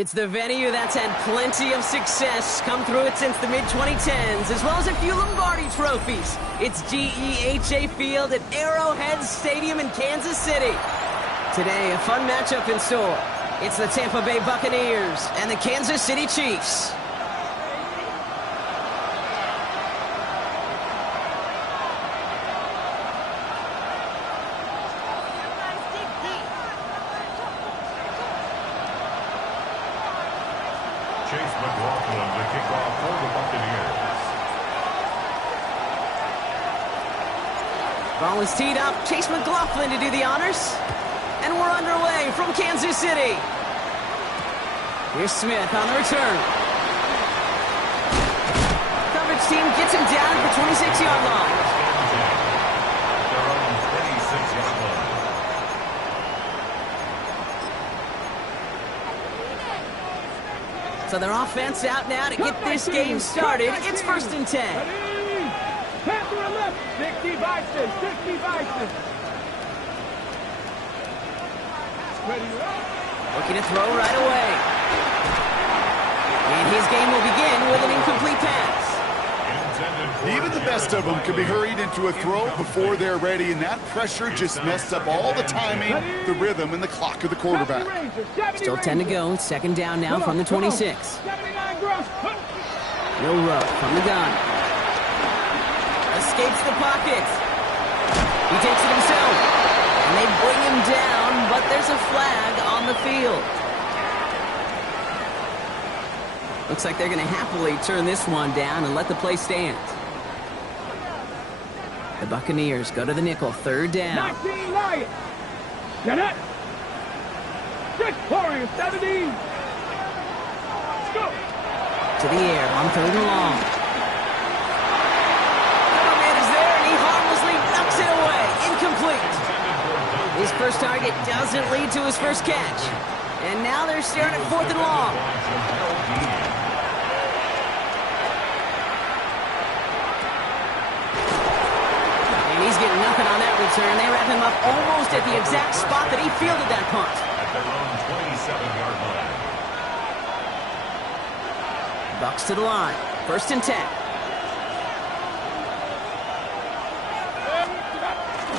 It's the venue that's had plenty of success come through it since the mid-2010s, as well as a few Lombardi trophies. It's GEHA Field at Arrowhead Stadium in Kansas City. Today, a fun matchup in store. It's the Tampa Bay Buccaneers and the Kansas City Chiefs. Chase McLaughlin to kick off for the Buccaneers. Ball is teed up. Chase McLaughlin to do the honors. And we're underway from Kansas City. Here's Smith on the return. Coverage team gets him down at the 26-yard line. Their own 26-yard line. So their offense out now to get this game started. It's 1st and 10. Looking to throw right away. And his game will begin with an incomplete pass. Even the best of them can be hurried into a throw before they're ready, and that pressure just messed up all the timing, the rhythm, and the clock of the quarterback. Still 10 to go. 2nd down now from the 26. Milroe from the gun. Escapes the pocket. He takes it himself. And they bring him down, but there's a flag on the field. Looks like they're going to happily turn this one down and let the play stand. The Buccaneers go to the nickel. 3rd down. 19 Lions. Get it. 6 Warriors, 17. Let's go. To the air on 3rd and long. Coverman is there, and he harmlessly knocks it away. Incomplete. His first target doesn't lead to his first catch. And now they're staring at 4th and long. And he's getting nothing on that return. They wrap him up almost at the exact spot that he fielded that punt. At their own 27-yard line. Bucks to the line. 1st and 10.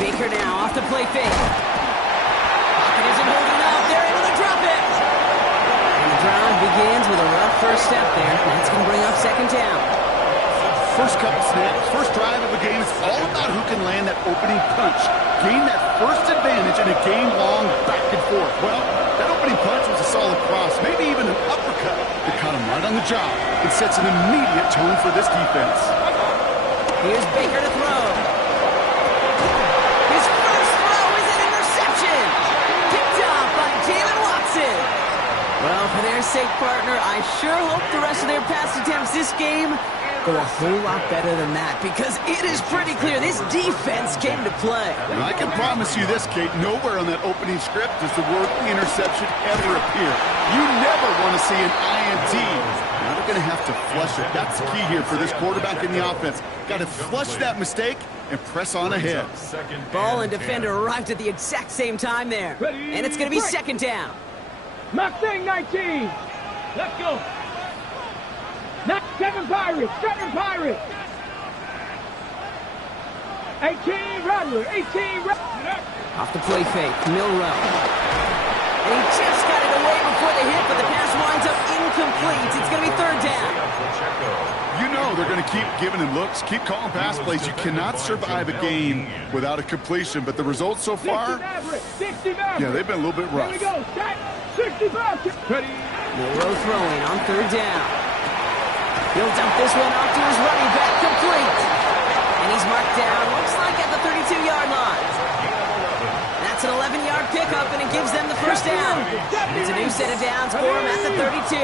Baker now off the play fake. Pocket isn't holding up. They're able to drop it. And the drive begins with a rough first step there. That's going to bring up 2nd down. First couple snaps, first drive of a game, it's all about who can land that opening punch. Gain that first advantage in a game-long back and forth. Well, that opening punch was a solid cross, maybe even an uppercut that caught him right on the job. It sets an immediate tone for this defense. Here's Baker to throw. His first throw is an interception. Picked off by Jalen Watson. Well, for their sake, partner, I sure hope the rest of their pass attempts this game go a whole lot better than that, because it is pretty clear this defense came to play. And I can promise you this, Kate, nowhere on that opening script does the word interception ever appear. You never want to see an INT. Now they're going to have to flush it. That's the key here for this quarterback in the offense. Got to flush that mistake and press on ahead. Ball and defender arrived at the exact same time there. And it's going to be 2nd down. Mustang 19. Let's go. 7 Pirates, 7 Pirates. 18 Rattler, 18 Rattler. Off the play fake, Milroe. And he just got it away before the hit, but the pass winds up incomplete. It's going to be 3rd down. You know they're going to keep giving him looks, keep calling pass plays. You cannot survive a game without a completion, but the results so far, yeah, they've been a little bit rough. Here we go, 65. Ready. Milroe throwing on 3rd down. He'll dump this one off to his running back, complete. And he's marked down, looks like at the 32-yard line. That's an 11-yard pickup, and it gives them the first down. It's a new set of downs for him at the 32.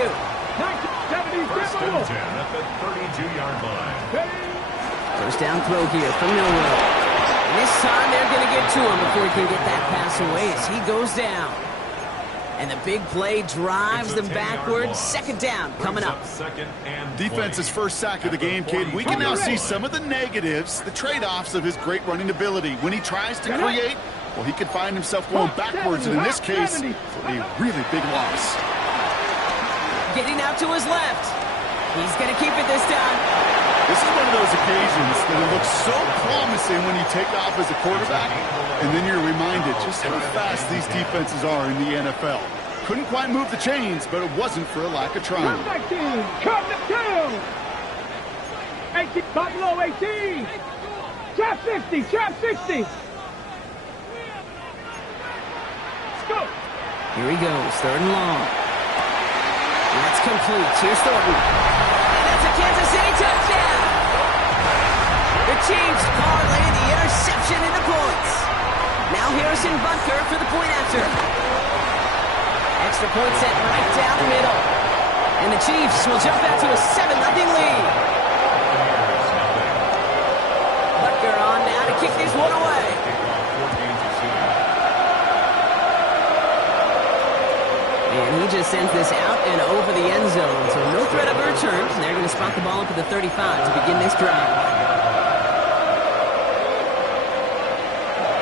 1st and 10 at the 32-yard line. First down throw here from Milroe. And this time they're going to get to him before he can get that pass away as he goes down. And the big play drives them backwards. 2nd down coming up. Defense's first sack of the game, kid. We can now see some of the negatives, the trade-offs of his great running ability. When he tries to create, well, he could find himself going backwards, and in this case, a really big loss. getting out to his left. He's going to keep it this time. This is one of those occasions that it looks so promising when you take off as a quarterback, and then you're reminded just how fast these defenses are in the NFL. Couldn't quite move the chains, but it wasn't for a lack of trying. Come back team. Come down. 18. Buffalo 18. Trap 50. Trap 60. Let's go. Here he goes, 3rd and long. That's complete. Here's Thornton. And that's a Kansas City touchdown. The Chiefs parlay the interception into points. Now Harrison Butker for the point after. Extra point set right down the middle. And the Chiefs will jump out to a 7-0 lead. Butker on now to kick this one away. And he just sends this out and over the end zone. So no threat of a return. They're going to spot the ball up at the 35 to begin this drive.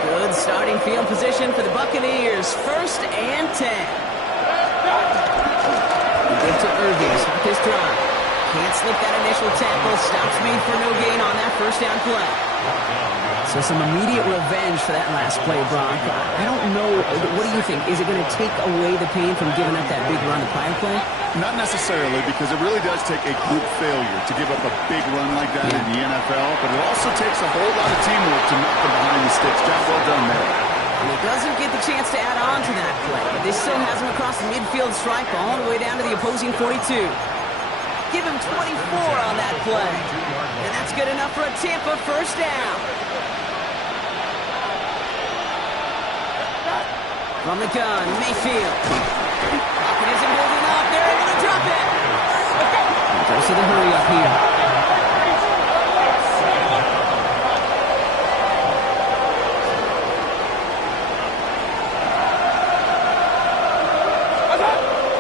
Good starting field position for the Buccaneers. 1st and 10. Good to Irving. Start this drive. Can't slip that initial tackle. Stops me for no gain on that 1st down play. So some immediate revenge for that last play, Brock. I don't know. What do you think? Is it going to take away the pain from giving up that big run the prior play? Not necessarily, because it really does take a group failure to give up a big run like that in the NFL, but it also takes a whole lot of teamwork to knock them behind the sticks. Job well done there. And he doesn't get the chance to add on to that play, but this still has him across the midfield stripe all the way down to the opposing 42. Give him 24 on that play. And that's good enough for a Tampa 1st down. From the gun, Mayfield. Pocket isn't holding up. They're able to drop it. Goes to the hurry up here.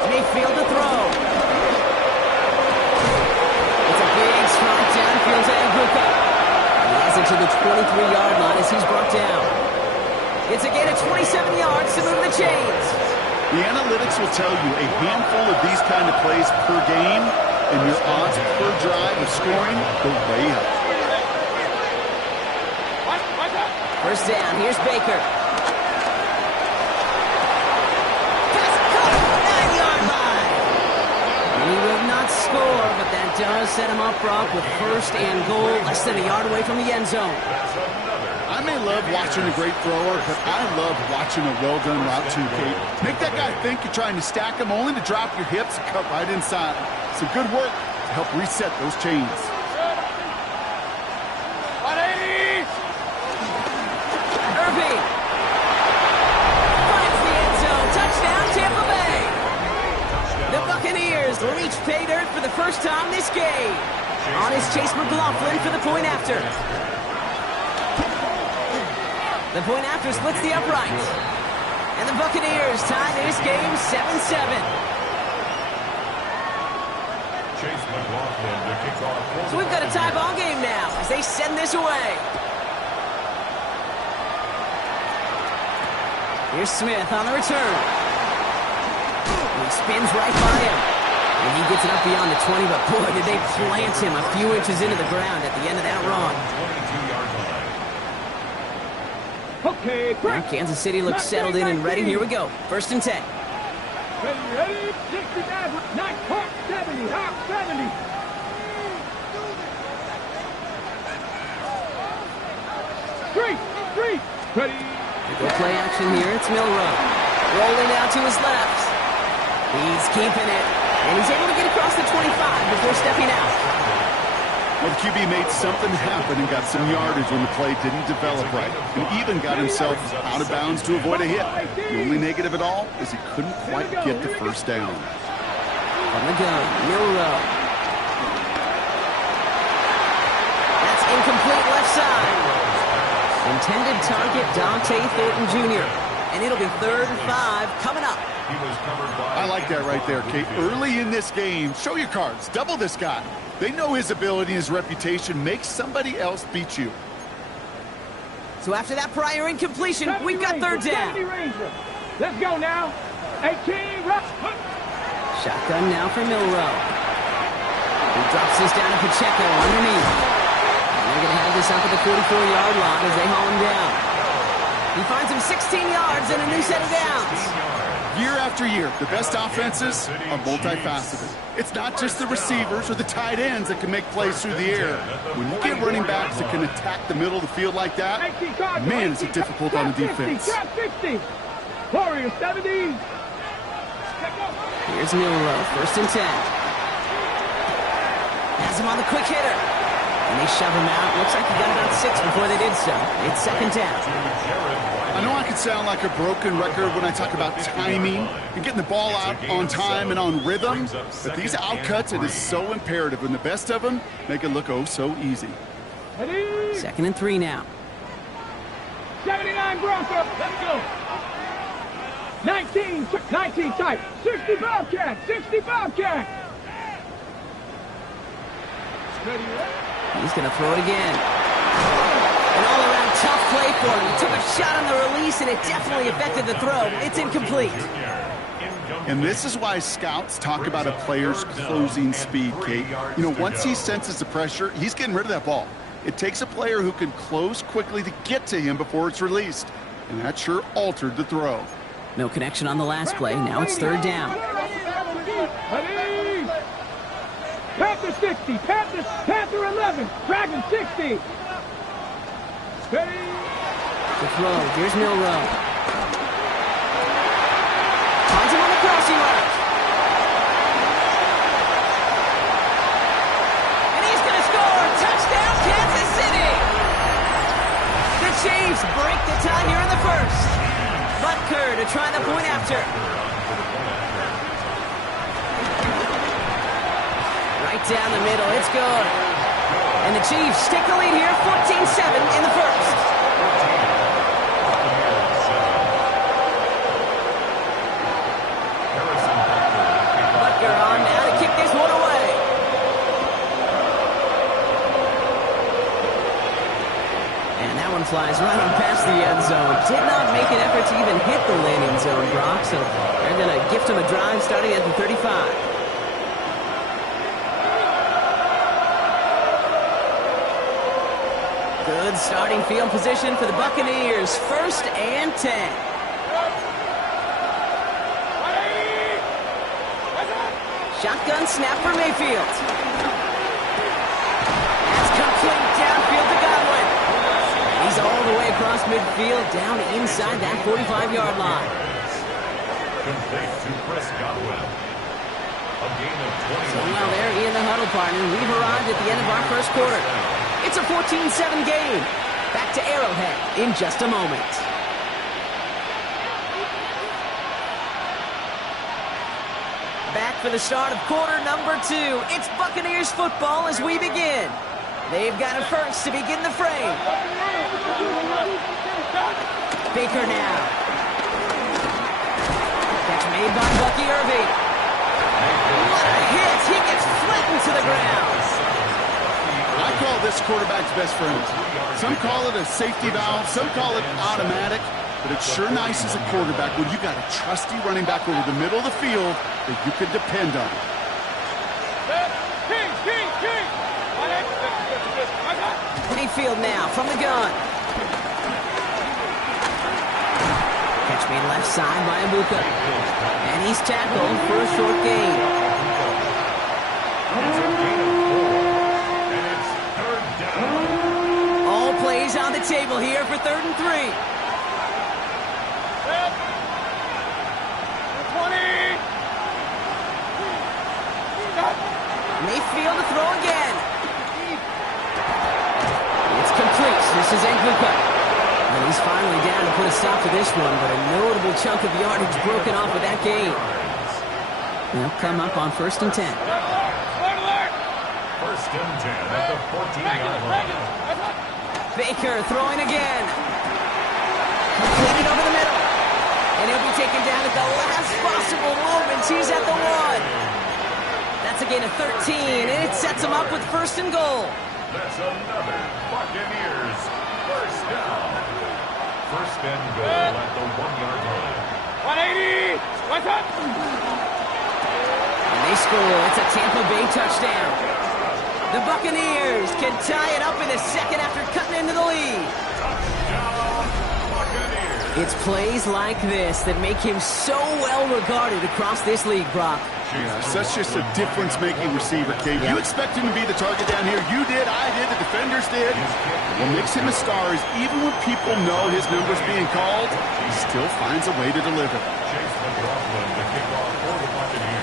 Mayfield to throw. It's a big strike downfield to Aguka. He has it to the 23-yard line as he's brought down. It's a gain of 27 yards to move the chains. The analytics will tell you a handful of these kind of plays per game, and your odds per drive of scoring go way up. 1st down. Here's Baker. Pass caught at the 9-yard line. And he will not score, but that does set him up, Brock, with 1st and goal, less than a yard away from the end zone. I may love watching a great thrower, but I love watching a well-done route too, Kate. Make that guy think you're trying to stack him, only to drop your hips and cut right inside. Some good work to help reset those chains. 180! Irving finds the end zone. Touchdown, Tampa Bay. The Buccaneers reach pay dirt for the 1st time this game. On is Chase McLaughlin for the point after. The point after splits the upright. And the Buccaneers tie this game 7-7. Chase McLaughlin to kick off. So we've got a tie ball game now as they send this away. Here's Smith on the return. He spins right by him. And he gets it up beyond the 20, but boy, did they plant him a few inches into the ground at the end of that run. 22-yard line. Okay, Now Kansas City looks settled in and ready. Here we go. 1st and 10. Ready? 69, 9, hot 70, hot 70. Three. Ready? Go play action here. It's Milrow. Rolling out to his left. He's keeping it. And he's able to get across the 25 before stepping out. Well, the QB made something happen and got some yardage when the play didn't develop right. And even got himself out of bounds to avoid a hit. The only negative at all is he couldn't quite get the 1st down. From the gun, Milrow. That's incomplete left side. Intended target, Dante Thornton Jr. And it'll be 3rd and 5 coming up. I like that right there, Kate. Early in this game, show your cards. Double this guy. They know his ability and his reputation. Make somebody else beat you. So after that prior incompletion, we've got 3rd down. Let's go now. 18, rush. Shotgun now for Milroe. He drops this down to Pacheco underneath. And they're going to have this up at the 44-yard line as they haul him down. He finds him 16 yards and a new set of downs. Year after year, the best offenses are multifaceted. It's not just the receivers or the tight ends that can make plays through the air. When you get running backs that can attack the middle of the field like that, man, is it difficult on the defense. Trap 50. Warriors 70. Here's Milroe, 1st and 10. Has him on the quick hitter. And they shove him out. Looks like he got about 6 before they did so. It's 2nd down. I know I can sound like a broken record when I talk about timing and getting the ball out on time and on rhythm, but these outcuts, it is so imperative, and the best of them make it look oh so easy. 2nd and 3 now. 79 Broncos. Let's go. 19 tight. 60 Bobcat. 60 Bobcat. He's going to throw it again. An all-around tough play for him. He took a shot on the release, and it definitely affected the throw. It's incomplete. And this is why scouts talk about a player's closing speed, Kate. You know, once he senses the pressure, he's getting rid of that ball. It takes a player who can close quickly to get to him before it's released. And that sure altered the throw. No connection on the last play. Now it's 3rd down. Panther 60. Panther 11. Dragon 60. The throw. Here's Milroe. Finds him on the crossing route. And he's going to score. Touchdown, Kansas City. The Chiefs break the tie here in the 1st. Butker to try the point after. Right down the middle. It's good. And the Chiefs take the lead here, 14-7 in the 1st. Butker on now to kick this one away. And that one flies right on past the end zone. Did not make an effort to even hit the landing zone, Brock. So they're going to gift him a drive starting at the 35. Good starting field position for the Buccaneers. 1st and 10. Shotgun snap for Mayfield. That's complete downfield to Godwin. He's all the way across midfield, down inside that 45-yard line. Complete to Chris Godwin. A gain of 20. So now they're in the huddle, partner. We've arrived at the end of our 1st quarter. It's a 14-7 game. Back to Arrowhead in just a moment. Back for the start of quarter number 2. It's Buccaneers football as we begin. They've got a 1st to begin the frame. Baker now. Catch made by Bucky Irving. What a hit. He gets flattened to the ground. I call this quarterback's best friend. Some call it a safety valve, some call it automatic, but it's sure nice as a quarterback when you got a trusty running back over the middle of the field that you can depend on. Mayfield now from the gun. Catch made left side by Ibuka. And he's tackled for a short gain. On the table here for 3rd and 3. Mayfield to throw again. It's complete. This is Ibuka. And he's finally down to put a stop to this one, but a notable chunk of yardage broken off with that gain. They'll come up on 1st and 10. 1st and 10 at the 14-yard line. Baker throwing again. Completed over the middle. And he'll be taken down at the last possible moment. He's at the 1. That's a gain of 13, and it sets him up with 1st and goal. That's another Buccaneers 1st down. 1st and goal at the 1-yard line. 180. What's up? They score. It's a Tampa Bay touchdown. The Buccaneers can tie it up in the second after cutting into the lead. It's plays like this that make him so well regarded across this league, Brock. Yeah, such just a difference-making receiver, Kate. You expect him to be the target down here. You did, I did, the defenders did. What makes him a star is even when people know his number's being called, he still finds a way to deliver.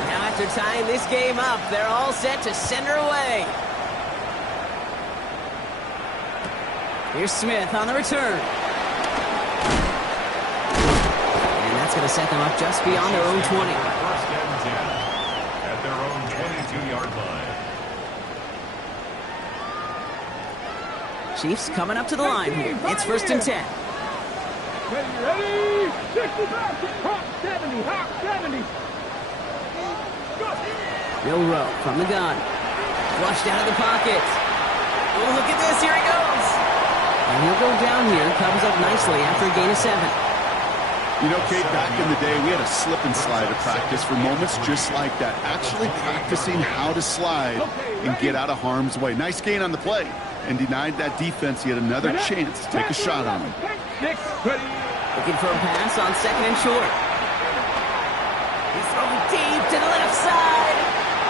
Now after tying this game up, they're all set to send her away. Here's Smith on the return. And that's going to set them up just beyond their own 20. Their own 22-yard line. Chiefs coming up to the line here. It's 1st and 10. Ready, 60 back, Hawk 70, Hawk 70. Bill Rowe from the gun. Flushed out of the pocket. Oh, look at this. Here he goes. And he'll go down here. Comes up nicely after a gain of 7. You know, Kate, back in the day, we had a slip and slide at practice for moments just like that. Actually practicing how to slide and get out of harm's way. Nice gain on the play. And denied that defense yet another chance to take a shot on him. Looking for a pass on 2nd and short. He's throwing deep to the left side.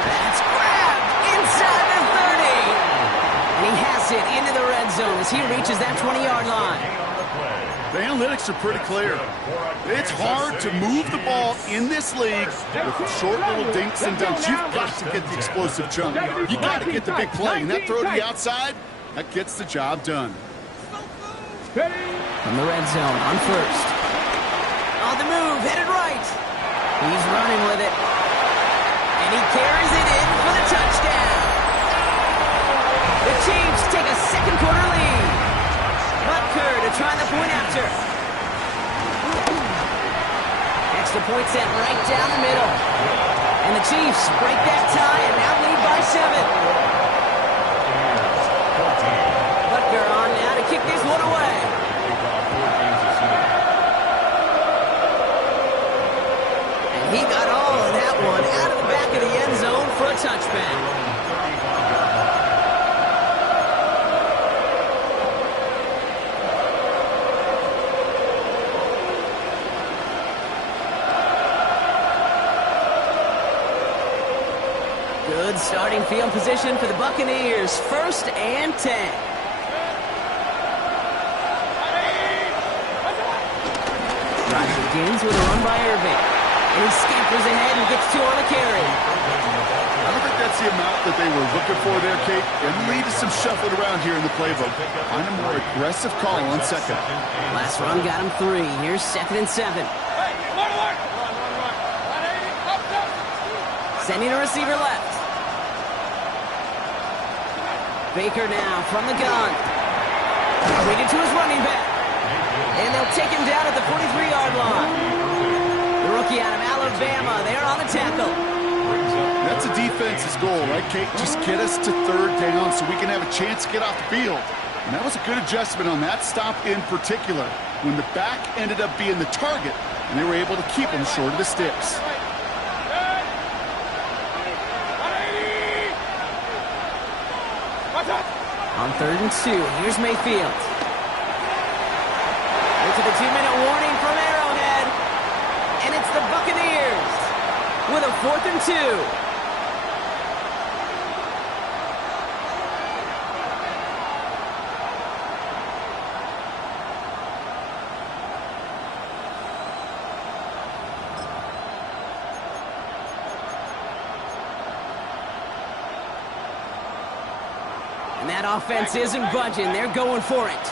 That's grabbed inside the 30. And he has it into the red zone as he reaches that 20-yard line. The analytics are pretty clear. It's hard to move the ball in this league with short little dinks and dunks. You've got to get the explosive chunk. You've got to get the big play. And that throw to the outside, that gets the job done. From the red zone on 1st. On the move, headed right. He's running with it. And he carries it in for the touchdown. The Chiefs take a second quarter lead. Butker to try the point after. Extra point set right down the middle. And the Chiefs break that tie and now lead by 7. Butker on now to kick this one away. And he got all of that one out of the back of the end zone for a touchback. Good starting field position for the Buccaneers. 1st and 10. Drive begins with a run by Irving. And he scampers ahead and gets 2 on the carry. I don't think that's the amount that they were looking for there, Kate. And the lead is some shuffling around here in the playbook. Find a more aggressive call on 2nd. Last run got him 3. Here's 2nd and 7. Sending a receiver left. Baker now from the gun. Tweeted to his running back. And they'll take him down at the 43-yard line. The rookie out of Alabama, they're on the tackle. That's a defense's goal, right, Kate? Just get us to 3rd down so we can have a chance to get off the field. And that was a good adjustment on that stop in particular, when the back ended up being the target, and they were able to keep him short of the sticks. On 3rd and 2, here's Mayfield. Into the 2-minute warning from Arrowhead. And it's the Buccaneers with a 4th and 2. And that offense isn't budging. They're going for it.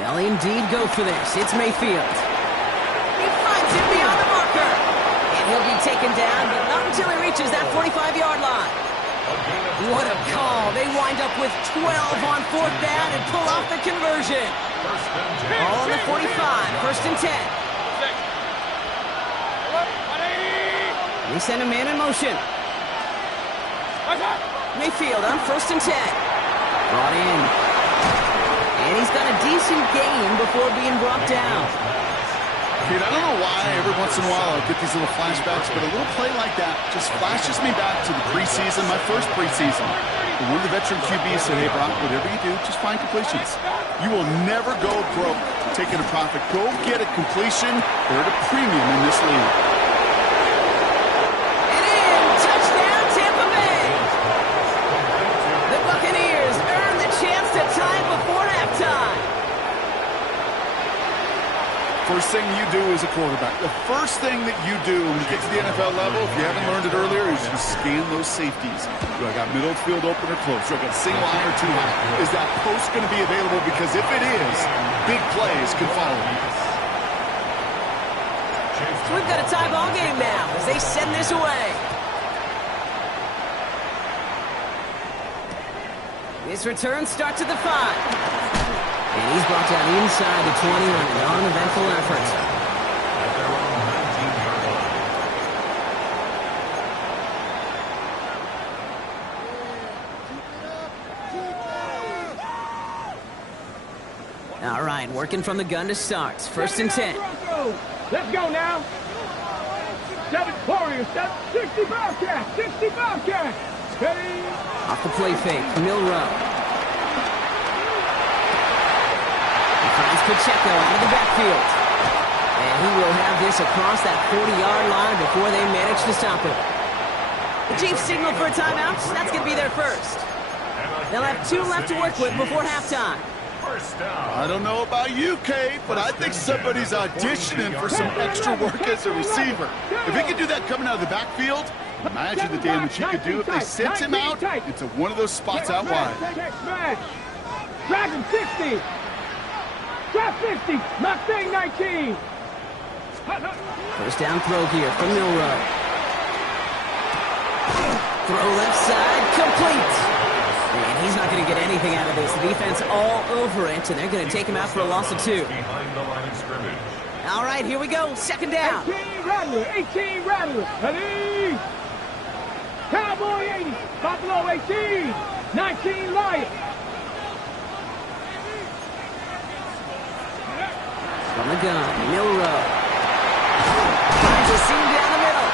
They'll indeed go for this. It's Mayfield. He finds it beyond the marker. And he'll be taken down, but not until he reaches that 45-yard line. What a call. They wind up with 12 on 4th down and pull off the conversion. All on the 45. 1st and 10. They send a man in motion. Mayfield on 1st and 10. Brought in. And he's got a decent gain before being brought down. Kid, I don't know why every once in a while I get these little flashbacks, but a little play like that just flashes me back to the preseason, my first preseason. And one of the veteran QBs said, hey, Brock, whatever you do, just find completions. You will never go broke taking a profit. Go get a completion. They're at a premium in this league. And in, touchdown, Tampa Bay. The Buccaneers earn the chance to tie it before halftime. First thing you do as a quarterback, the first thing that you do when you get to the NFL level, if you haven't learned it earlier, is you scan those safeties. Do I got middle field open or close? Do I got single high or two high? Is that post going to be available? Because if it is, big plays can follow. So we've got a tie ball game now as they send this away. This return starts at the 5. And he's brought down inside the 20 on an uneventful effort. At their own 19-yard line. All right, working from the gun to start. First and 10. Let's go now. 7 Warriors, 60 Bobcats, 60 Bobcats. Ready? Off the play fake, Milrow. Finds Pacheco out of the backfield. And he will have this across that 40-yard line before they manage to stop him. The Chiefs signal for a timeout. That's going to be their first. They'll have 2 left to work with before halftime. First down. I don't know about you, Kate, but I think somebody's auditioning for some extra work as a receiver. If he could do that coming out of the backfield, imagine the damage he could do if they sent him out into one of those spots out wide. Drag him 60. Drop 50. Mustang 19. First down throw here from Milrow. Throw left side, complete. And he's not going to get anything out of this. The defense all over it, and they're going to take him out for a loss of 2. Behind the line of scrimmage. All right, here we go. Second down. 18 Rattler. 18 Rattler. Ready? Cowboy 80. Buffalo 18. 19 Lion. From the gun, Milrow. Finds a seam down the middle.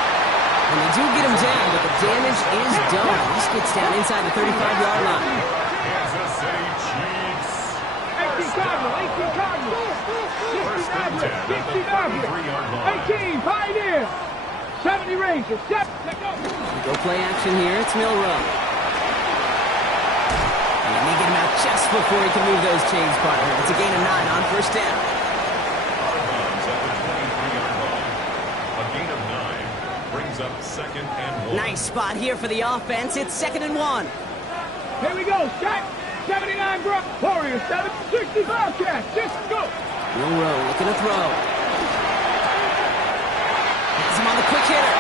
And they do get him down, but the damage is done. He gets down inside the 35-yard line. Kansas City Chiefs. 18 Cardinal. 18 Cardinal. 60 Rattler. 60 Rattler. 18 Pioneer. 70 Rangers. Let's go. Go play action here. It's Milrow. And they get him out just before he can move those chains, partner. It's a gain of 9 on first down. Up second and 1. Nice spot here for the offense. It's 2nd and 1. Here we go. Shot 79 Warriors. 60 Bobcats. Just go. Milrow looking to throw. Has him on the quick hitter.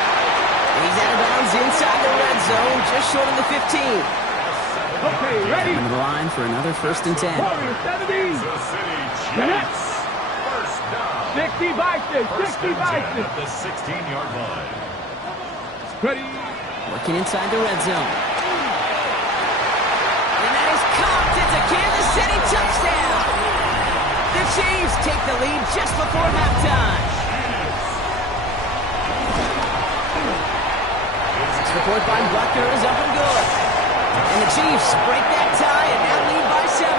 And he's out of bounds inside the red zone, just short of the 15. Okay, ready. Into the line for another first and 10. Warriors 70. Kansas City Chiefs. First down. 60 Bison. 60 Bison. At the 16-yard line. Ready. Working inside the red zone. And that is caught. It's a Kansas City touchdown. The Chiefs take the lead just before halftime. This report by Butker is up and good. And the Chiefs break that tie and now lead by 7.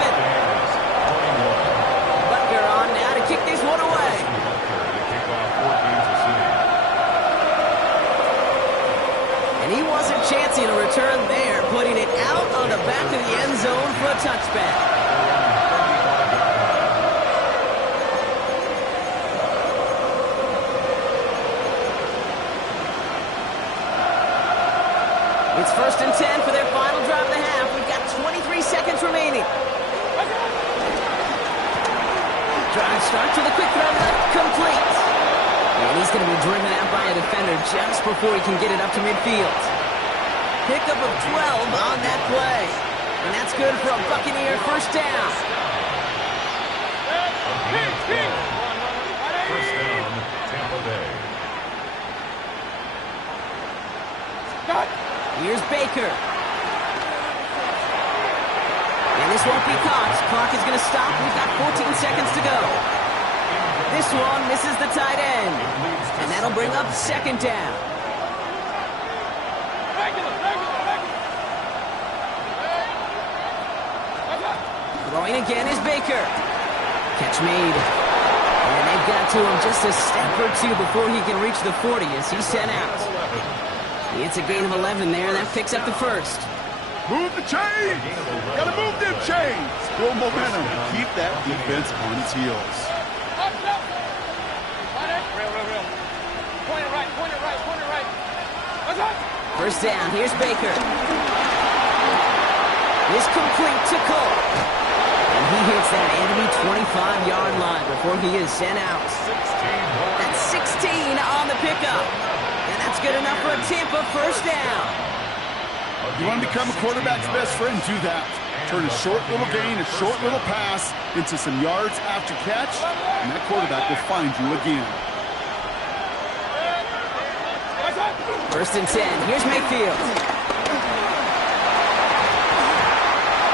Butker on now to kick this one away. He wasn't chancing a return there, putting it out on the back of the end zone for a touchback. It's 1st and 10 for their final drive of the half. We've got 23 seconds remaining. Drive start to the quick throw left, complete. And he's going to be driven out by a defender just before he can get it up to midfield. Pickup of 12 on that play. And that's good for a Buccaneer first down. First down, Tampa Bay. Here's Baker. And this won't be caught. Clock is going to stop. We've got 14 seconds to go. This one misses the tight end. And that'll bring up second down. Throwing again is Baker. Catch made. And they've got to him just a step or two before he can reach the 40 as he's sent out. It's a gain of 11 there. That picks up the first. Move the chains! Gotta move them chains! Build momentum. Keep that defense on its heels. First down, here's Baker. Is complete to Cole. And he hits that enemy 25-yard line before he is sent out. That's 16 on the pickup. And that's good enough for a Tampa first down. You want to become a quarterback's best friend? Do that. Turn a short little gain, a short little pass into some yards after catch, and that quarterback will find you again. First and 10. Here's Mayfield.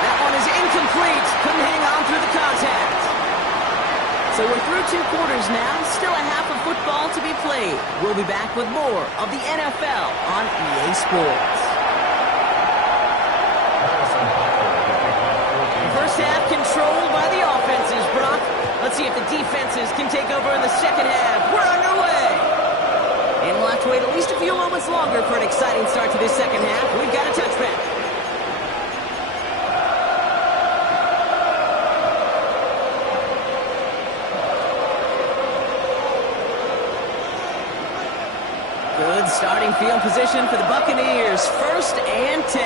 That one is incomplete. Couldn't hang on through the contact. So we're through 2 quarters now. Still a half of football to be played. We'll be back with more of the NFL on EA Sports. The first half controlled by the offenses, Brock. Let's see if the defenses can take over in the second half. We're underway. And we'll have to wait at least a few moments longer for an exciting start to this second half. We've got a touchback. Good starting field position for the Buccaneers. First and 10.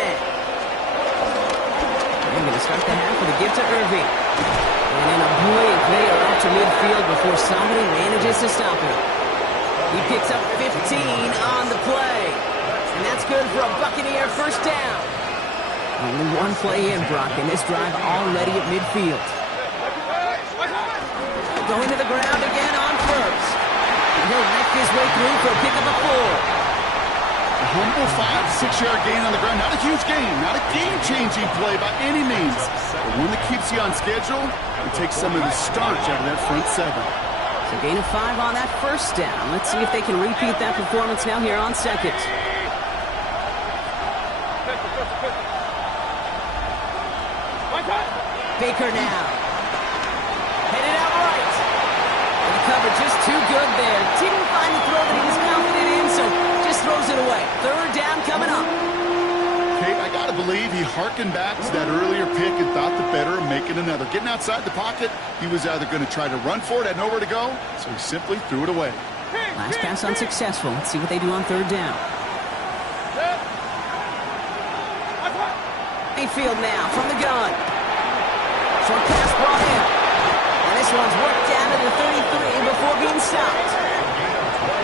I'm going to start the half with a give to Irving. And in a blink, they are out to midfield before somebody manages to stop him. He picks up 15 on the play. And that's good for a Buccaneer first down. Only one play in, Brock, and this drive already at midfield. Going to the ground again on first. And he'll make his way through for a pickup of 4. A humble 5-6-yard gain on the ground. Not a huge gain, not a game-changing play by any means. But one that keeps you on schedule and takes some of the starch out of that front 7. A gain of 5 on that first down. Let's see if they can repeat that performance now here on second. Baker now. Headed out right. And the cover just too good there. Didn't find the throw that he was confident in, so just throws it away. Third down coming up. Kate, I gotta believe he hearkened back to that earlier pick and thought the better of making another. Getting outside the pocket, he was either going to try to run for it, had nowhere to go, so he simply threw it away. Last pass unsuccessful. Let's see what they do on third down. Mayfield now from the gun. Short pass brought in. And this one's worked down to the 33 before being stopped.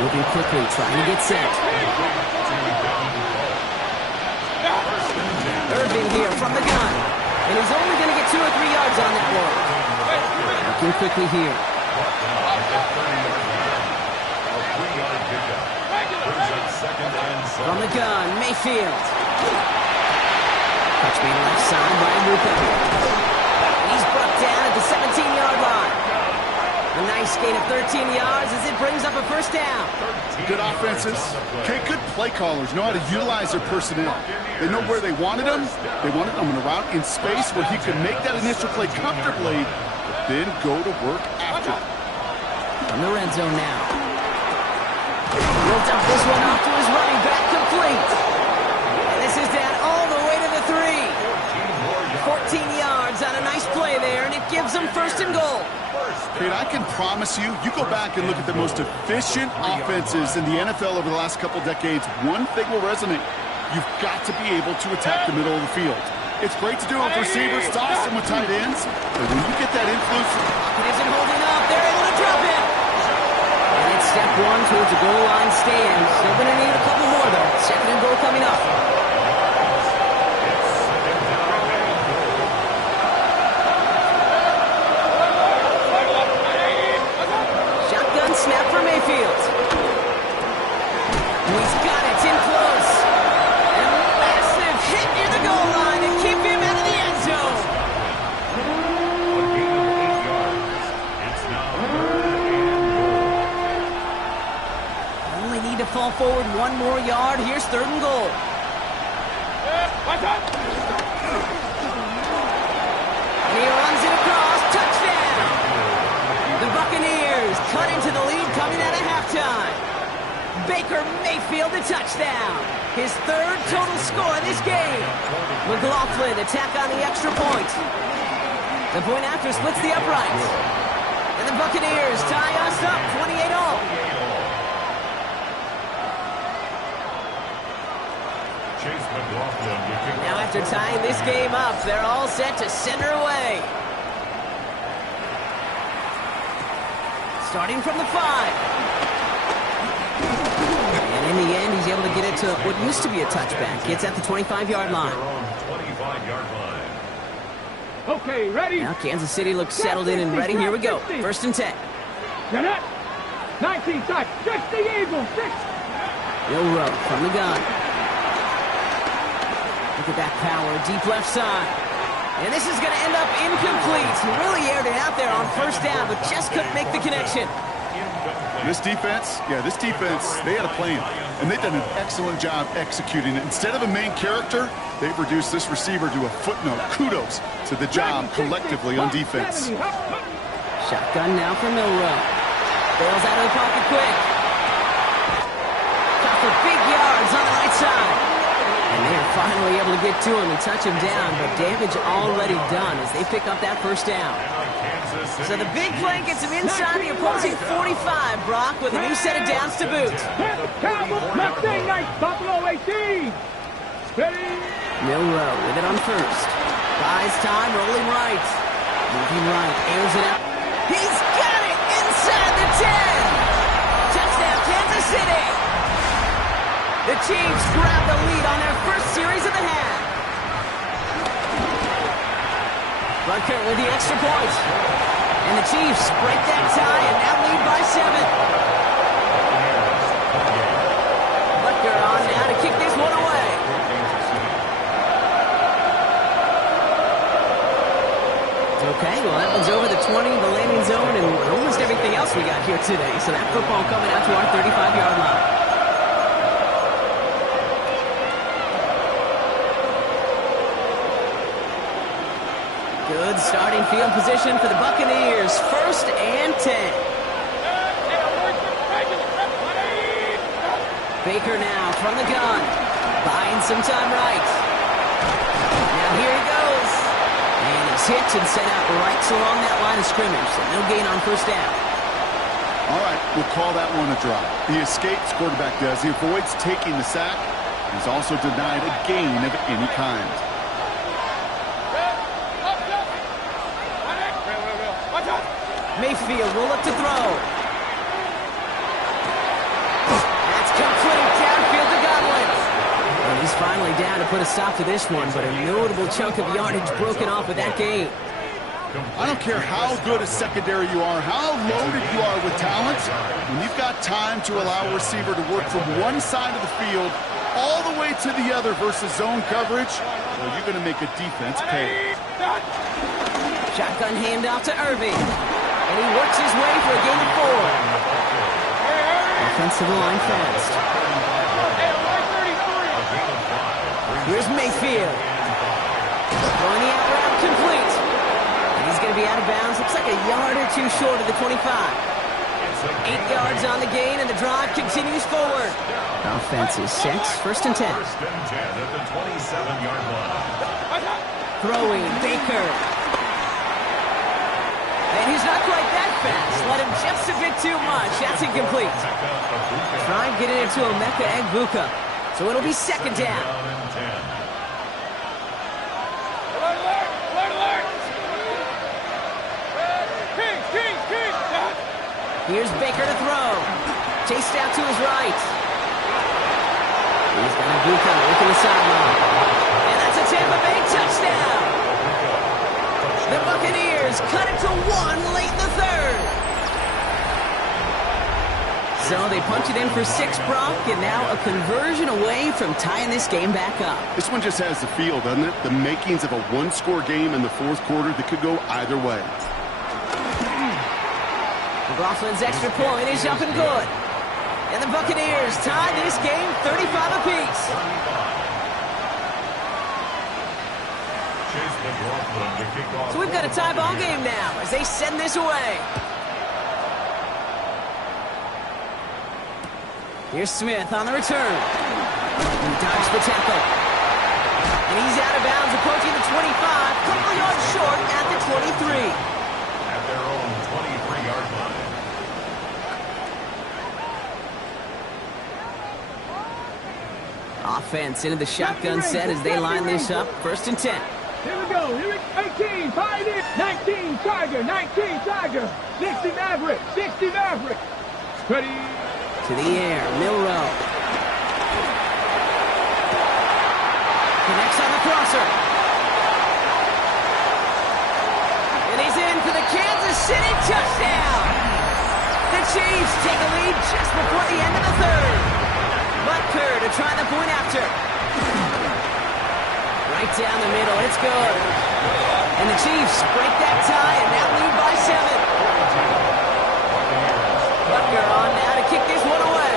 Moving quickly, trying to get set. Irving here from the gun. And he's only going to get 2 or 3 yards on that one. Looking quickly here. From the gun, Mayfield. Catch me left side by Luka. He's brought down at the 17-yard line. A nice gain of 13 yards as it brings up a first down. Good offenses. Okay, good play callers know how to utilize their personnel. They know where they wanted them. They wanted them in a route in space where he could make that initial play comfortably, but then go to work after. From the red zone now. He'll dump this one off to his running back, complete. And this is down all the way to the 3. 14 yards on a nice play there, and it gives them first and goal. Kate, I can promise you, you go back and look at the most efficient offenses in the NFL over the last couple decades, one thing will resonate. You've got to be able to attack the middle of the field. It's great to do it with receivers, it's awesome with tight ends, but when you get that influence... It isn't holding up, they're able to drop it. And it's step 1 towards the goal line stand. Still going to need a couple more, though. Second and goal coming up. Snap for Mayfield. He's got it in close. And a massive hit near the goal line to keep him out of the end zone. A gain of 8 yards. It's now 3rd and one more yard. Here's 3rd and goal. And he runs it across. Touchdown! The Buccaneers cut into the lead coming out of halftime. Baker Mayfield a touchdown. His 3rd total score of this game. McLaughlin attack on the extra point. The point after splits the uprights. And the Buccaneers tie us up 28-all. Chase McLaughlin. Now after tying this game up, they're all set to send her away. Starting from the 5. And in the end, he's able to get it to what used to be a touchback. It's at the 25-yard line. 25-yard line. Okay, ready? Now Kansas City looks settled in and ready. Here we go. 1st and 10. Jeanette, 19 side, 60 Eagles, 6. Milroe from the gun. Look at that power, deep left side. And this is going to end up incomplete. He really aired it out there on 1st down, but just couldn't make the connection. This defense, they had a plan, and they've done an excellent job executing it. Instead of a main character, they've reduced this receiver to a footnote. Kudos to the job collectively on defense. Shotgun now for Milroe. Bails out of the pocket quick. Got for big yards on the right side. And they're finally able to get to him and touch him down, but damage already done as they pick up that 1st down. So the big play gets him inside the opposing 45, Brock, with a new set of downs to boot. Mustang Knights, Buffalo 18. Steady. Milroe with it on 1st. Buys time, rolling right. Moving right, airs it out. He's got it inside the 10. Touchdown, Kansas City. The Chiefs grab the lead on their 1st series of the half. Butker with the extra point. And the Chiefs break that tie and now lead by 7. Butker on now to kick this one away. Okay, well that one's over the 20, the landing zone, and almost everything else we got here today. So that football coming out to our 35-yard line. Good starting field position for the Buccaneers. 1st and 10. Baker now from the gun. Buying some time right. Now here he goes. And he's hit and sent out right along that line of scrimmage. So no gain on 1st down. All right, we'll call that one a drop. He escapes, quarterback does. He avoids taking the sack. He's also denied a gain of any kind. Mayfield will look to throw. That's complete downfield to Godwin. And he's finally down to put a stop to this one, but a notable chunk of yardage broken off with that gain. I don't care how good a secondary you are, how loaded you are with talent. When you've got time to allow a receiver to work from one side of the field all the way to the other versus zone coverage, well, you're going to make a defense pay. Shotgun handoff to Irving. And he works his way for a gain of 4. Offensive line fast. Here's Mayfield. Throwing the out route complete. And he's going to be out of bounds. Looks like a yard or 2 short of the 25. 8 yards on the gain, and the drive continues forward. Offense is set. 1st and 10. 1st and 10 at the 27-yard line. Throwing Baker. And he's not quite that fast. Let him just a bit too much. That's incomplete. Try getting it to Emeka Egbuka. So it'll be 2nd down. Here's Baker to throw. Chased out to his right. He's got Egbuka working the sideline. And that's a Tampa Bay touchdown. The Buccaneers cut it to 1 late in the 3rd. So they punch it in for 6, Brock, and now a conversion away from tying this game back up. This one just has the feel, doesn't it? The makings of a one-score game in the 4th quarter that could go either way. McLaughlin's extra point is up and good. And the Buccaneers tie this game 35 apiece. 35. Chase McLaughlin to kick off. So we've got a tie ball game now as they send this away. Here's Smith on the return. He dodges the tackle. And he's out of bounds approaching the 25, couple yards short at the 23. At their own 23-yard line. Offense into the shotgun set as they line this up. 1st and 10. Here we go. Here we 18, Pioneer. 19, Tiger. 19, Tiger. 60, Maverick. 60, Maverick. Ready. To the air, Milrow. Connects on the crosser. And he's in for the Kansas City touchdown. The Chiefs take a lead just before the end of the 3rd. Butker to try the point after. Right down the middle, it's good. And the Chiefs break that tie and now lead by 7. Butker on now to kick this one away.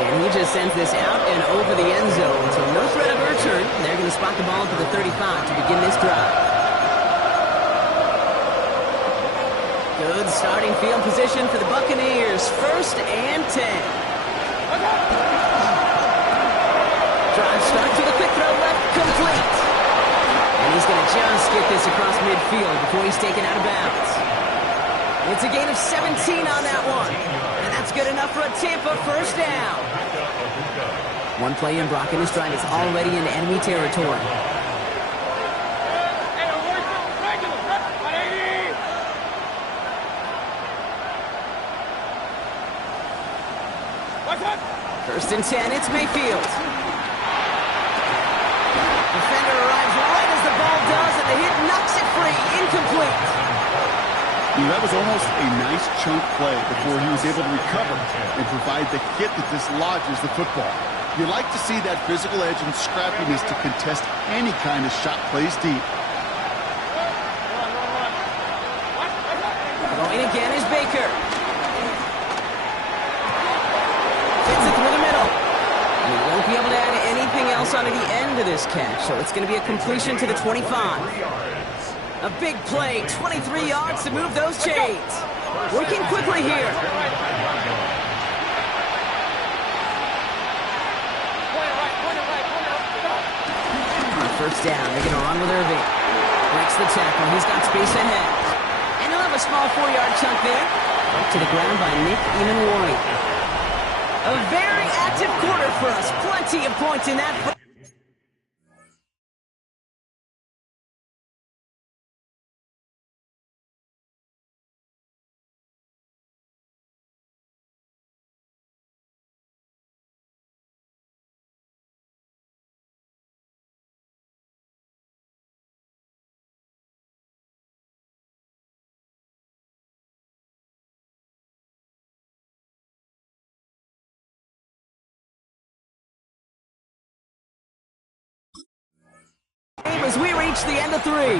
And he just sends this out and over the end zone. So no threat of a return. They're going to spot the ball to the 35 to begin this drive. Good starting field position for the Buccaneers. 1st and 10. Drive start to the quick throw left, complete. And he's going to just get this across midfield before he's taken out of bounds. It's a gain of 17 on that one. And that's good enough for a Tampa 1st down. One play in, Brock and his drive is already into enemy territory. First and 10, it's Mayfield. Defender arrives right as the ball does, and the hit knocks it free. Incomplete. That was almost a nice chunk play before he was able to recover and provide the hit that dislodges the football. You like to see that physical edge and scrappiness to contest any kind of shot plays deep. Going again is Baker. Fits it through the middle. And he won't be able to add anything else onto the end of this catch, so it's going to be a completion to the 25. A big play, 23 yards to move those chains. Working quickly here. On 1st down, they're going to run with Irving. Breaks the tackle, he's got space ahead. And he'll have a small 4-yard chunk there. Up to the ground by Nick Eamon-Warren. A very active quarter for us. Plenty of points in that. As we reach the end of 3.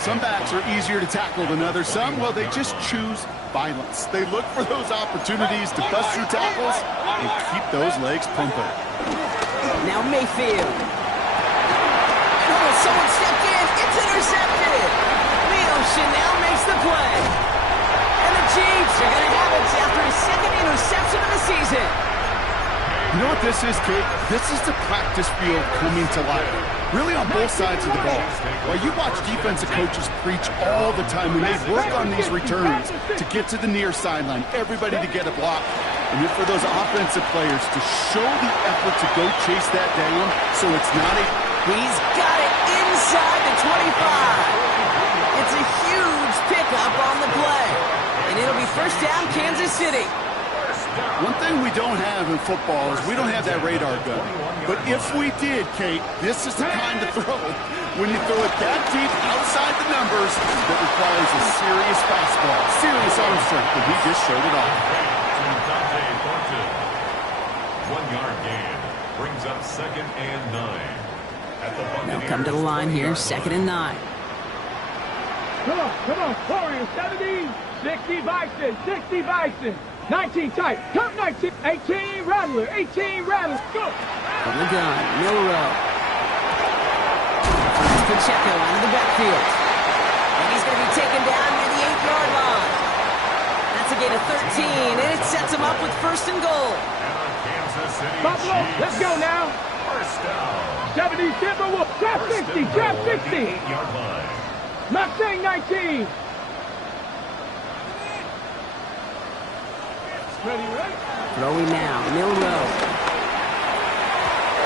Some backs are easier to tackle than others. Some, well, they just choose violence. They look for those opportunities to bust through tackles and keep those legs pumping. Now Mayfield. Oh, someone stepped in. It's intercepted. Leo Chanel makes the play. And the Chiefs are going to have it after his 2nd interception of the season. You know what this is, Kate? This is the practice field coming to life. Really on both sides of the ball. While you watch defensive coaches preach all the time when they work on these returns to get to the near sideline, everybody to get a block, and then for those offensive players to show the effort to go chase that down so it's not a... He's got it inside the 25. It's a huge pickup on the play. And it'll be 1st down, Kansas City. One thing we don't have in football is we don't have that radar gun. But if we did, Kate, this is the kind of throw, when you throw it that deep outside the numbers, that requires a serious fastball, serious arm strength, and he just showed it off. 1-yard gain brings up 2nd and 9. Now come to the line here, 2nd and 9. Come on. Warriors, 70, 60 Bison, 60 Bison. 19 tight, count 19, 18 Rattler, 18 Rattler, go! From the gun, Milrow. Pacheco into the backfield. And he's going to be taken down near the 8-yard line. That's a gain of 13, and it sets him up with first and goal. Buffalo, let's go now. First down. 70 Timberwolves, trap 60, trap 60. 8-yard line. Mustang 19. Ready, right? Throwing now, Milrow.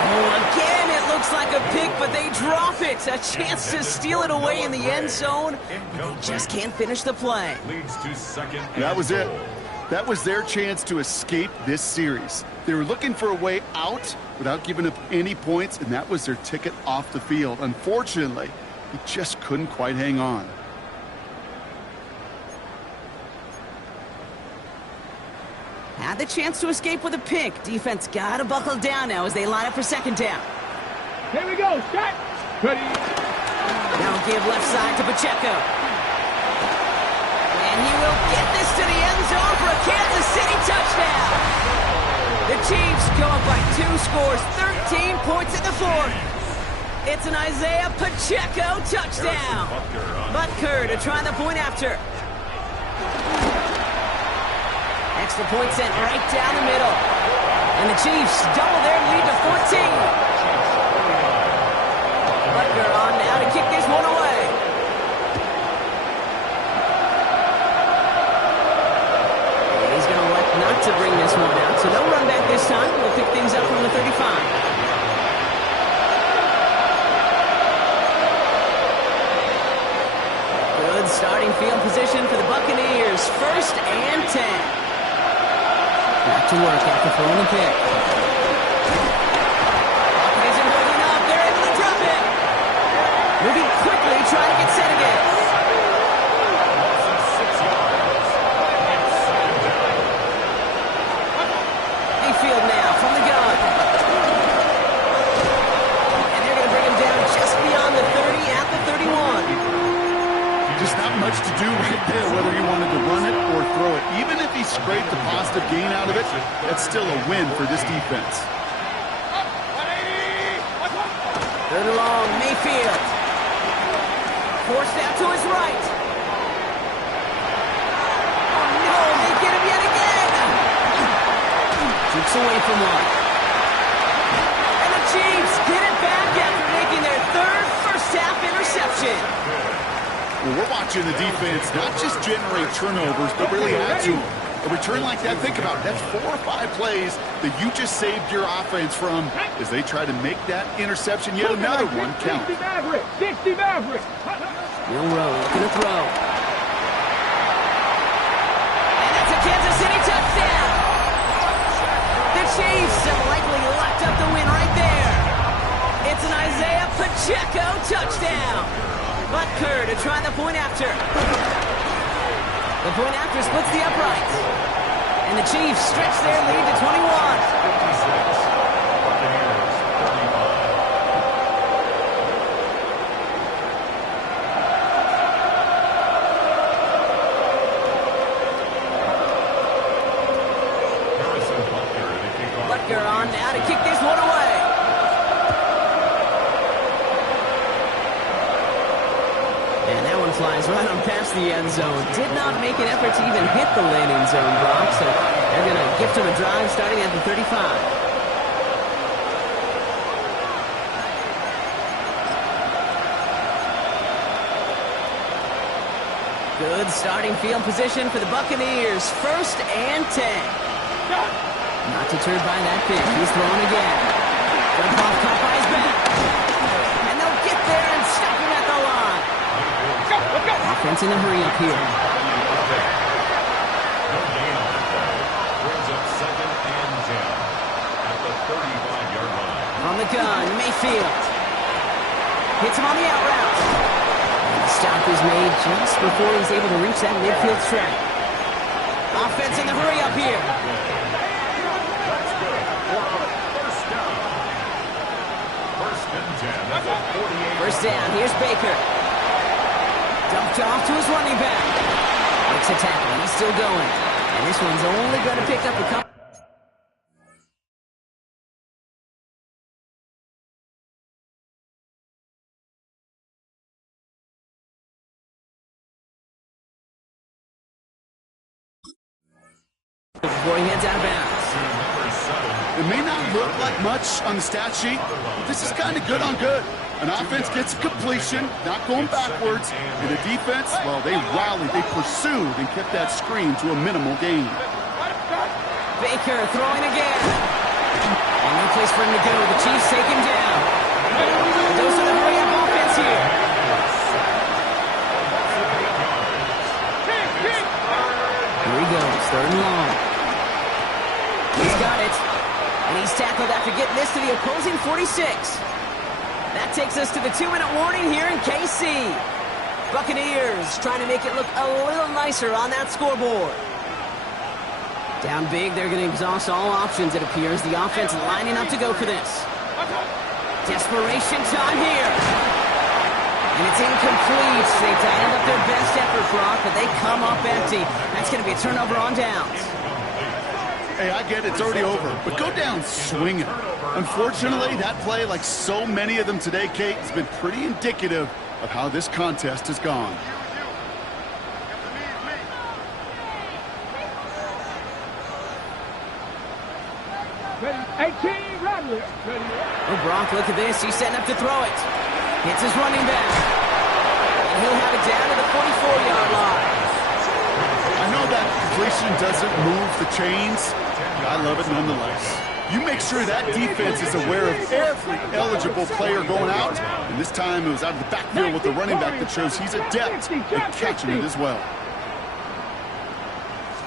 Oh, again, it looks like a pick, but they drop it. A chance to steal it away in the end zone. They just can't finish the play. Leads to second. That was it. That was their chance to escape this series. They were looking for a way out without giving up any points, and that was their ticket off the field. Unfortunately, he just couldn't quite hang on. Had the chance to escape with a pick. Defense got to buckle down now as they line up for second down. Here we go, shot. Ready. Now give left side to Pacheco. And he will get this to the end zone for a Kansas City touchdown. The Chiefs go up by 2 scores, 13 points in the fourth. It's an Isaiah Pacheco touchdown. Butker to try the point after. Extra point sent right down the middle. And the Chiefs double their lead to 14. Butker on now to kick this one away. And he's going to elect not to bring this one out. So no run back this time. We'll pick things up from the 35. Good starting field position for the Buccaneers. First and 10. Back to work after throwing the pick. Clock isn't holding up. They're able to drop it. Moving quickly, trying to get set again. Mayfield now from the gun. And they're going to bring him down just beyond the 30 at the 31. Just not much to do right there, whether he wanted to run it or throw it. Even if he scraped a positive gain out of it, that's still a win for this defense. Third and long, Mayfield. Forced out to his right. Oh no, they get him yet again. Jukes away from one. And the Chiefs get it back after making their third first-half interception. Well, we're watching the defense not just generate turnovers, but really add to them. A return like that, think about it, that's 4 or 5 plays that you just saved your offense from as they try to make that interception, yet another one count. 60 Maverick, 60 Maverick. Milrow looking to throw. And that's a Kansas City touchdown. The Chiefs have likely locked up the win right there. It's an Isaiah Pacheco touchdown. Butker to try the point after. The point after splits the uprights. And the Chiefs stretch their lead to 21. Butker on now to kick this one away. And that one flies right on past the end zone. Did not make an effort to even hit the landing zone block, so they're going to gift him a drive starting at the 35. Good starting field position for the Buccaneers. First and 10. Not deterred by that pitch. He's throwing again. Gonna pop caught by his back. And they'll get there and stop him at the line. Offense in a hurry up here. Brings up second and 10 at the 35-yard line. On the gun, Mayfield. Hits him on the out route. And the stop is made just before he's able to reach that midfield track. Offense in the hurry up here. First and 10 at the 48. First down, here's Baker. Dumped off to his running back. Makes a tackle. He's still going. And this one's only going to pick up a couple. Before he heads out of bounds. It may not look like much on the stat sheet, but this is kind of good on good. An offense gets a completion, not going backwards, and the defense, well, they rallied, they pursued, and kept that screen to a minimal gain. Baker throwing again. And no place for him to go. The Chiefs take him down. Those are the hurry-up offense here. Here he goes, third and long. He's got it. And he's tackled after getting this to the opposing 46. That takes us to the 2-minute warning here in KC. Buccaneers trying to make it look a little nicer on that scoreboard. Down big, they're going to exhaust all options, it appears. The offense lining up to go for this. Desperation time here. And it's incomplete. They dialed up their best effort, Brock, but they come up empty. That's going to be a turnover on downs. Hey, I get it, it's already over, but go down swinging. Unfortunately, that play, like so many of them today, Kate, has been pretty indicative of how this contest has gone. Ready, 18, Radley. Ready. Oh, Brock, look at this. He's setting up to throw it. Hits his running back. And he'll have it down to the 44-yard line. I know that completion doesn't move the chains, but I love it nonetheless. You make sure that defense is aware of every eligible player going out, and this time it was out of the backfield with the running back that shows he's adept at catching it as well.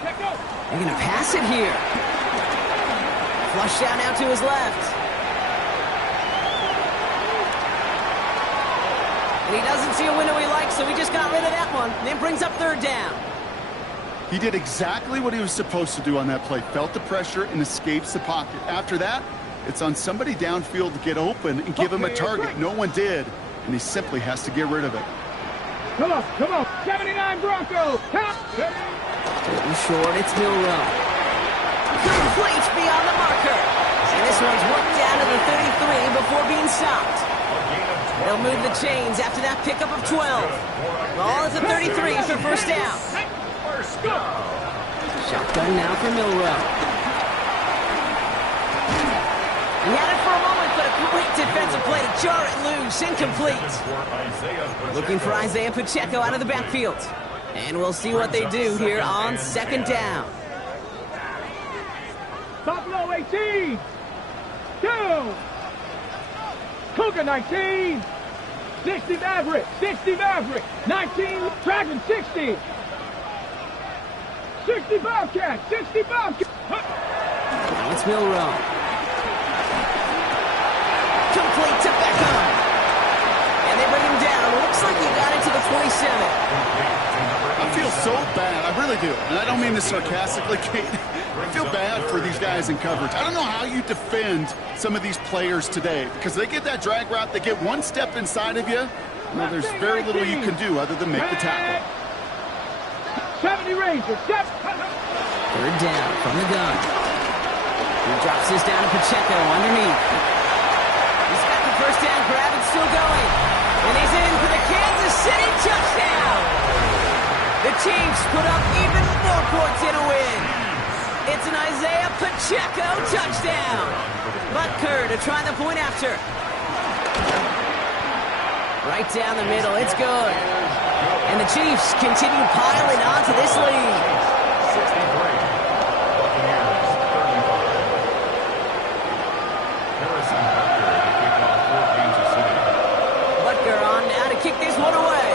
They're going to pass it here. Flush down out to his left. And he doesn't see a window he likes, so he just got rid of that one. And it brings up third down. He did exactly what he was supposed to do on that play. Felt the pressure and escapes the pocket. After that, it's on somebody downfield to get open and give him a target. No one did, and he simply has to get rid of it. Come on, come on. 79 Broncos. Count. Getting short, it's Milroe. Complete beyond the marker. And this one's worked down to the 33 before being stopped. They'll move the chains after that pickup of 12. Ball is a 33 for first down. Shotgun now for Milroe. He had it for a moment, but a great defensive play to jar it loose. Incomplete. Looking for Isaiah Pacheco out of the backfield. And we'll see what they do here on second down. Buffalo 18. 2. Cougar 19. 60 Maverick. 60 Maverick. 19 Dragon 60. 60 Bobcat. 60 Bobcat. Now it's Milroe. Complete to Beckham. And they bring him down. Looks like he got it to the 27. I feel so bad. I really do. And I don't mean this sarcastically, Kate. I feel bad for these guys in coverage. I don't know how you defend some of these players today because they get that drag route, they get one step inside of you. Well, there's very little you can do other than make the tackle. 70 Rangers. Third down from the gun. He drops this down to Pacheco underneath. He's got the first down grab and still going. And he's in for the Kansas City touchdown. The Chiefs put up even more points in a win. It's an Isaiah Pacheco touchdown. Butker to try the point after. Right down the middle, it's good. And the Chiefs continue piling on to this lead. 63. Buccaneers 35. Harrison Butker to kick off for Kansas City. Butker on now to kick this one away.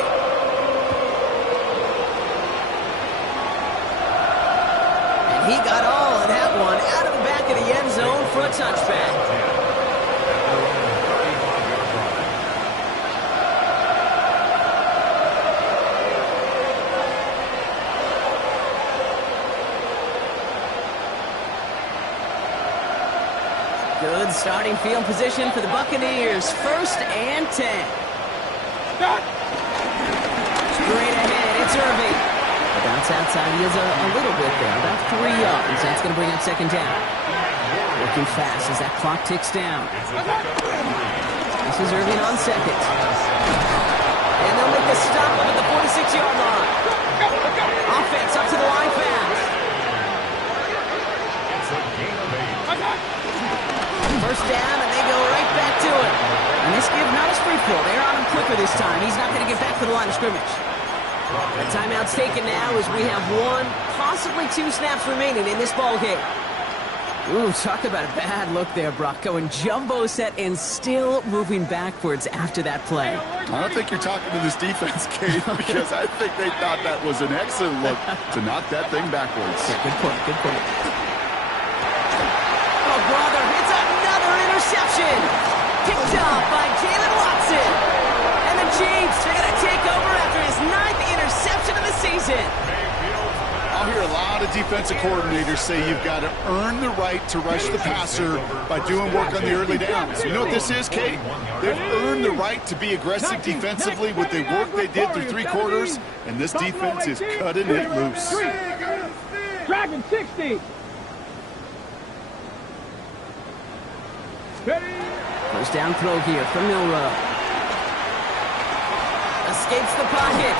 And he got all of that one out of the back of the end zone for a touchback. Good starting field position for the Buccaneers. 1st and 10. Straight ahead, it's Irving. The bounce outside, he is a little bit there, about 3 yards. That's going to bring up second down. Working fast as that clock ticks down. This is Irving on second. And they'll make the stop up at the 46-yard line. Offense up to the line fast. First down, and they go right back to it. And this give not a free throw. They're on him quicker this time. He's not going to get back to the line of scrimmage. The timeout's taken now as we have 1, possibly 2 snaps remaining in this ball game. Ooh, talk about a bad look there, Brock. Going jumbo set and still moving backwards after that play. I don't think you're talking to this defense, Kate, because I think they thought that was an excellent look to knock that thing backwards. Yeah, good point, good point. Oh, brother, it's another interception. Picked up by Jalen Watson. And the Chiefs are going to take over after his 9th interception of the season. I'll hear a lot of defensive coordinators say you've got to earn the right to rush the passer by doing work on the early downs. You know what this is, Kate? They've earned the right to be aggressive defensively with the work they did through 3 quarters, and this defense is cutting it loose. Dragon 60. First down throw here from Milroe. Escapes the pocket.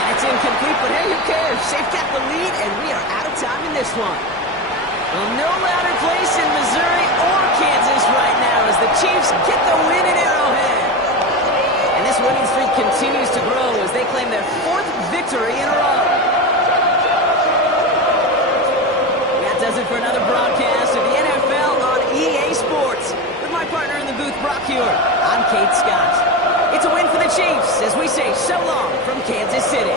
And it's incomplete, but hey, who cares? They've got the lead, and we are out of time in this one. Well, no louder place in Missouri or Kansas right now as the Chiefs get the win at Arrowhead. And this winning streak continues to grow as they claim their 4th victory in a row. That does it for another broadcast of the NFL on EA Sports. With my partner in the booth, Brock Huard, I'm Kate Scott. It's a win for the Chiefs as we say so long from Kansas City.